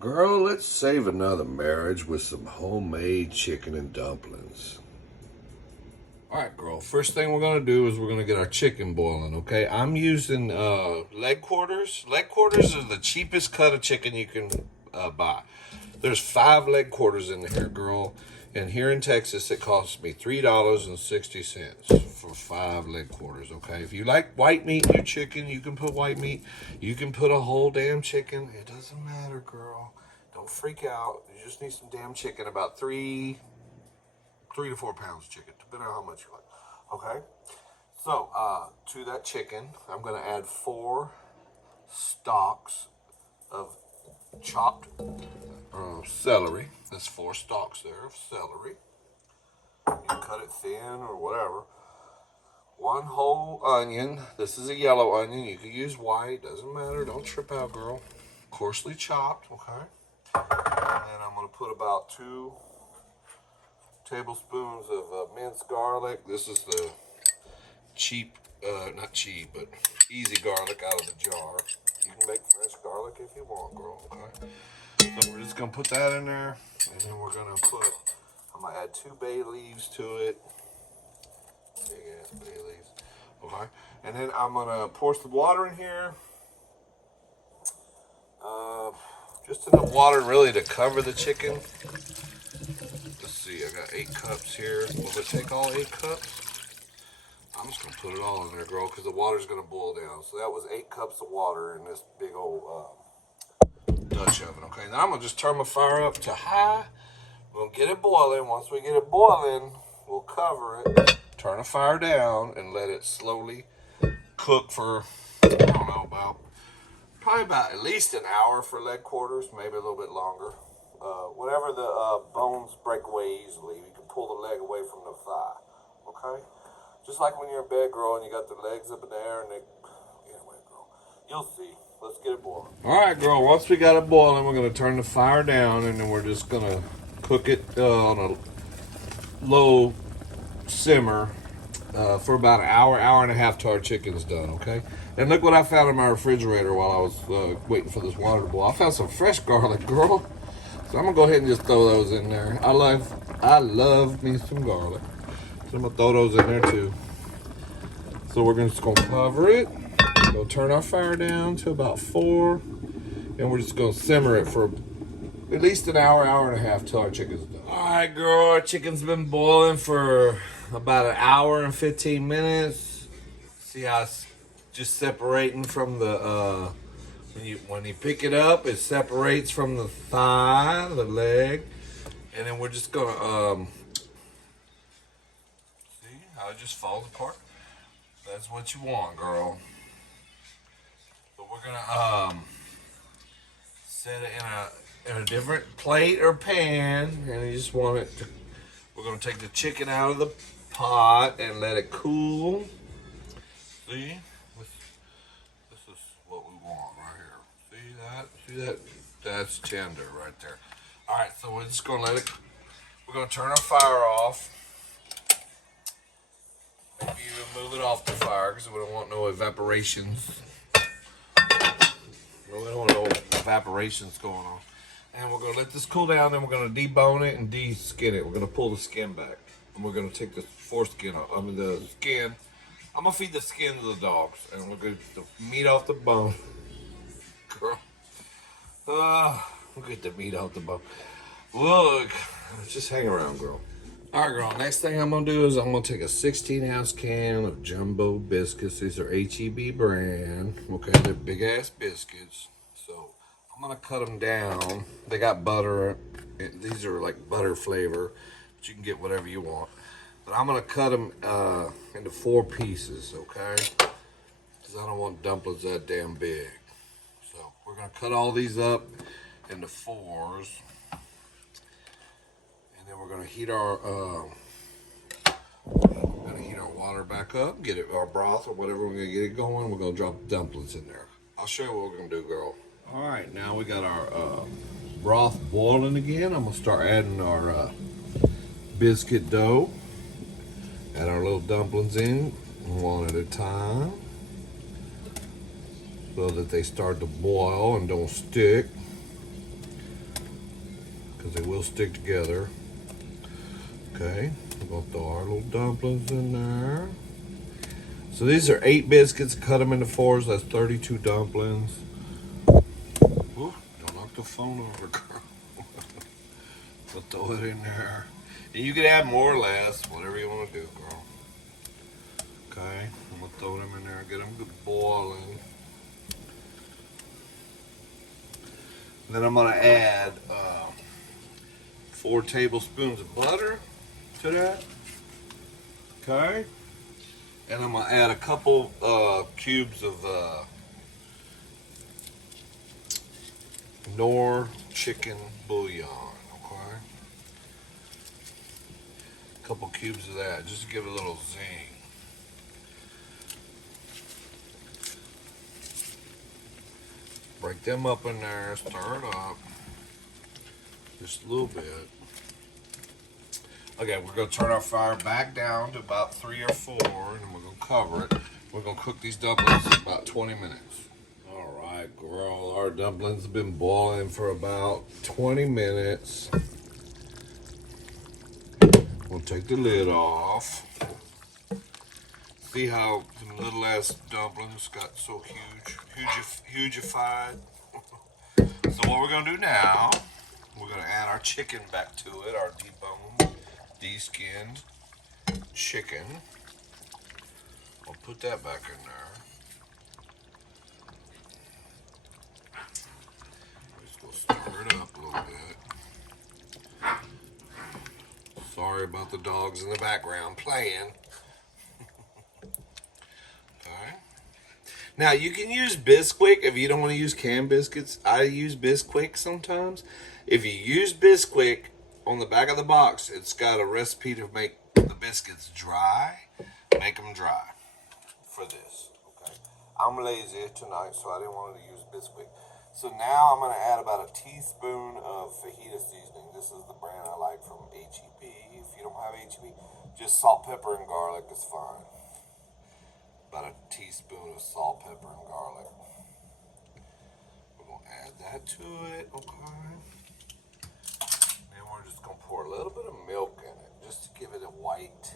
Girl, let's save another marriage with some homemade chicken and dumplings. All right, girl. First thing we're gonna do is we're gonna get our chicken boiling. Okay, I'm using leg quarters. Leg quarters are the cheapest cut of chicken you can buy. There's 5 leg quarters in here, girl. And here in Texas, it costs me $3.60 for 5 leg quarters. Okay, if you like white meat in your chicken, you can put white meat. You can put a whole damn chicken. It doesn't matter, girl. Don't freak out. You just need some damn chicken. About 3 to 4 pounds of chicken, depending on how much you like. Okay, so to that chicken, I'm gonna add 4 stalks of chopped celery. That's 4 stalks there of celery. You can cut it thin or whatever. 1 whole onion. This is a yellow onion. You can use white. Doesn't matter. Don't trip out, girl. Coarsely chopped. Okay. And I'm gonna put about 2 tablespoons of minced garlic. This is the cheap, not cheap, but easy garlic out of the jar. You can make fresh garlic if you want, girl, okay? So we're just gonna put that in there, and then we're gonna I'm gonna add 2 bay leaves to it. Big ass bay leaves, okay? And then I'm gonna pour some water in here. Just enough water really to cover the chicken. I got 8 cups here. Will it take all 8 cups? I'm just gonna put it all in there, girl, because the water's gonna boil down. So that was 8 cups of water in this big old Dutch oven. Okay, now I'm gonna just turn my fire up to high. We're gonna get it boiling. Once we get it boiling, we'll cover it, turn the fire down, and let it slowly cook for, I don't know, probably about at least an hour for leg quarters, maybe a little bit longer. Whenever the bones break away easily, you can pull the leg away from the thigh, okay? Just like when you're in bed, girl, and you got the legs up in the air, and anyway, girl, you'll see. Let's get it boiling. All right, girl, once we got it boiling, we're gonna turn the fire down, and then we're just gonna cook it on a low simmer for about an hour, hour and a half till our chicken's done, okay? And look what I found in my refrigerator while I was waiting for this water to boil. I found some fresh garlic, girl. So I'm gonna go ahead and just throw those in there. I love me some garlic. So I'm gonna throw those in there too. So we're just gonna cover it. We'll turn our fire down to about 4. And we're just gonna simmer it for at least an hour, hour and a half till our chicken's done. All right, girl, our chicken's been boiling for about an hour and 15 minutes. See how it's just separating from the, when you pick it up, it separates from the thigh, the leg, and then we're just gonna see how it just falls apart. That's what you want, girl. But we're gonna set it in a different plate or pan, and you just want it to. We're gonna take the chicken out of the pot and let it cool. See. See that? That's tender right there. All right, so we're just gonna we're gonna turn our fire off. Maybe even move it off the fire because we don't want no evaporations. We don't want no evaporations going on. And we're gonna let this cool down, then we're gonna debone it and de-skin it. We're gonna pull the skin back. And we're gonna take the foreskin off. The skin. I'm gonna feed the skin to the dogs. And we're gonna get the meat off the bone. Girl. We'll get the meat off the bone. Look, just hang around, girl. All right, girl, next thing I'm gonna do is I'm gonna take a 16-ounce can of jumbo biscuits. These are HEB brand. Okay, they're big ass biscuits. So I'm gonna cut them down. They got butter. These are like butter flavor, but you can get whatever you want. But I'm gonna cut them into 4 pieces, okay? Because I don't want dumplings that damn big. So we're gonna cut all these up into 4s. And then we're gonna heat our water back up, get it our broth or whatever. We're gonna get it going. We're gonna drop dumplings in there. I'll show you what we're gonna do, girl. All right, now we got our broth boiling again. I'm gonna start adding our biscuit dough. Add our little dumplings in one at a time so that they start to boil and don't stick. it'll stick together. Okay, we're gonna throw our little dumplings in there. So these are 8 biscuits. Cut them into 4s. That's 32 dumplings. Ooh, don't knock the phone over, girl. We'll throw it in there. And you can add more or less, whatever you want to do, girl. Okay, I'm gonna throw them in there, get them boiling. Then I'm gonna add 4 tablespoons of butter to that. Okay, and I'm gonna add a couple cubes of Knorr chicken bouillon. Okay, a couple cubes of that just to give it a little zing. Break them up in there, stir it up just a little bit. Okay, we're gonna turn our fire back down to about 3 or 4, and we're gonna cover it. We're gonna cook these dumplings for about 20 minutes. All right, girl, our dumplings have been boiling for about 20 minutes. We'll take the lid off. See how the little ass dumplings got so hugified? So what we're gonna do now, we're gonna add our chicken back to it, our deboned, de-skinned chicken. We'll put that back in there. Just gonna stir it up a little bit. Sorry about the dogs in the background playing. Okay. Now you can use Bisquick if you don't want to use canned biscuits. I use Bisquick sometimes. If you use Bisquick, on the back of the box, it's got a recipe to make the biscuits dry. Make them dry for this. Okay. I'm lazy tonight, so I didn't want to use Bisquick. So now I'm going to add about a teaspoon of fajita seasoning. This is the brand I like from HEB. If you don't have HEB, just salt, pepper, and garlic is fine. About a teaspoon of salt, pepper, and garlic. We're going to add that to it, okay? And we're just going to pour a little bit of milk in it, just to give it a white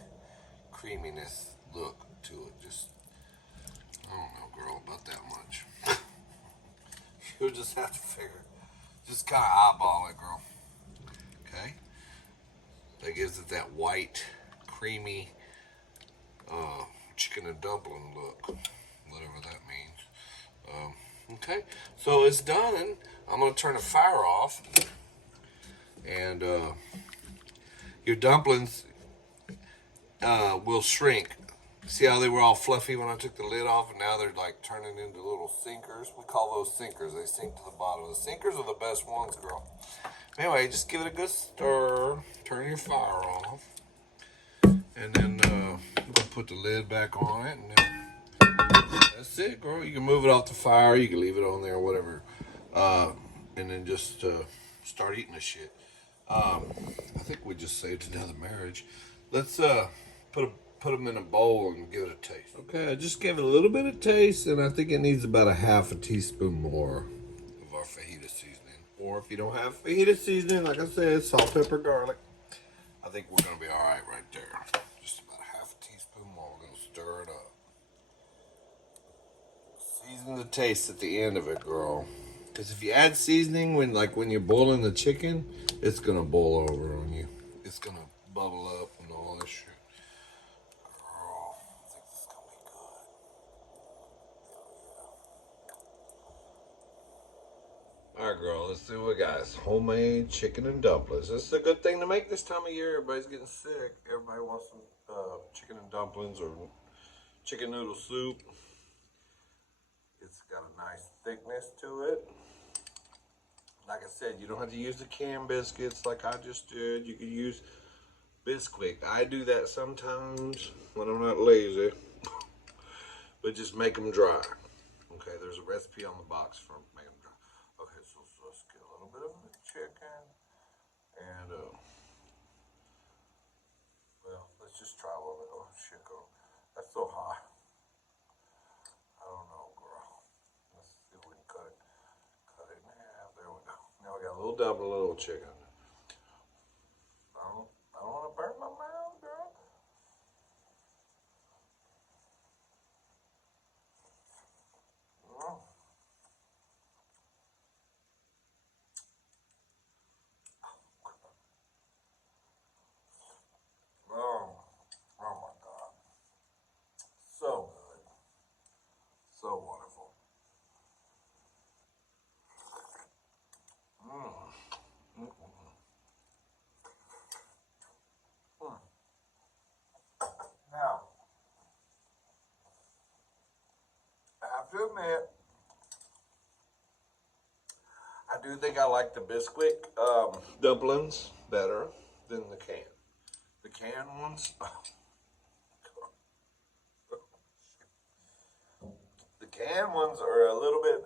creaminess look to it. Just, I don't know, girl, about that much. You'll just have to figure. Just kind of eyeball it, girl. Okay? That gives it that white, creamy, chicken and dumpling look, whatever that means. Okay, so it's done, and I'm gonna turn the fire off, and your dumplings will shrink. See how they were all fluffy when I took the lid off, and now they're like turning into little sinkers. We call those sinkers. They sink to the bottom. The sinkers are the best ones, girl. Anyway, just give it a good stir. Turn your fire off. And then we'll put the lid back on it, and then that's it, girl. You can move it off the fire. You can leave it on there, whatever. And then just start eating the shit. I think we just saved another marriage. Let's put them in a bowl and give it a taste. Okay, I just gave it a little bit of taste, and I think it needs about a half a teaspoon more of our fajita seasoning. Or if you don't have fajita seasoning, like I said, salt, pepper, garlic. I think we're gonna be all right there. Just about a half a teaspoon more. We're gonna stir it up. Season the taste at the end of it, girl. Because if you add seasoning when you're boiling the chicken, it's gonna boil over on you. It's gonna bubble up and all this shit. Girl, I think this is gonna be good. All right, girl, let's see what we got. It's homemade chicken and dumplings. This is a good thing to make this time of year. Everybody's getting sick. Everybody wants some chicken and dumplings or chicken noodle soup. It's got a nice thickness to it. Like I said, you don't have to use the canned biscuits like I just did. You can use Bisquick. I do that sometimes when I'm not lazy. But just make them dry. Okay, there's a recipe on the box for making them dry. Okay, so let's get a little bit of the chicken. And, well, let's just try a little bit. Oh, shit, girl. That's so hot. I don't know, girl. Let's see if we can cut it in half. There we go. Now we got a little double, a little chicken. to admit, I do think I like the Bisquick dumplings better than the can. The can ones, the can ones are a little bit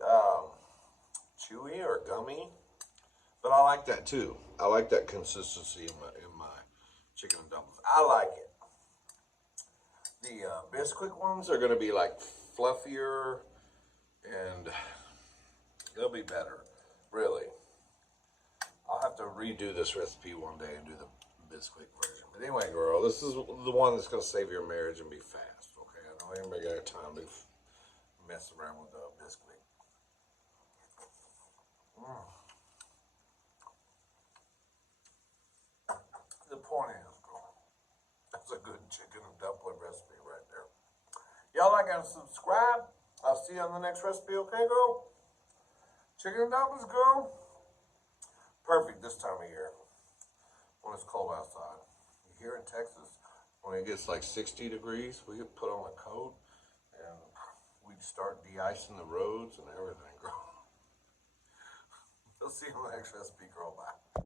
chewy or gummy, but I like that too. I like that consistency in my chicken and dumplings. I like it. The Bisquick ones are going to be like fluffier, and they'll be better, really. I'll have to redo this recipe one day and do the Bisquick version. But anyway, girl, this is the one that's going to save your marriage and be fast, okay? I know anybody got time to mess around with the Bisquick. The point is, girl, that's a good chicken and dumpling recipe right there. Y'all like and subscribe. I'll see you on the next recipe, okay, girl? Chicken and dumplings, girl. Perfect this time of year when it's cold outside. Here in Texas, when it gets like 60 degrees, we could put on a coat and we'd start de-icing the roads and everything, girl. We'll see you on the next recipe, girl. Bye.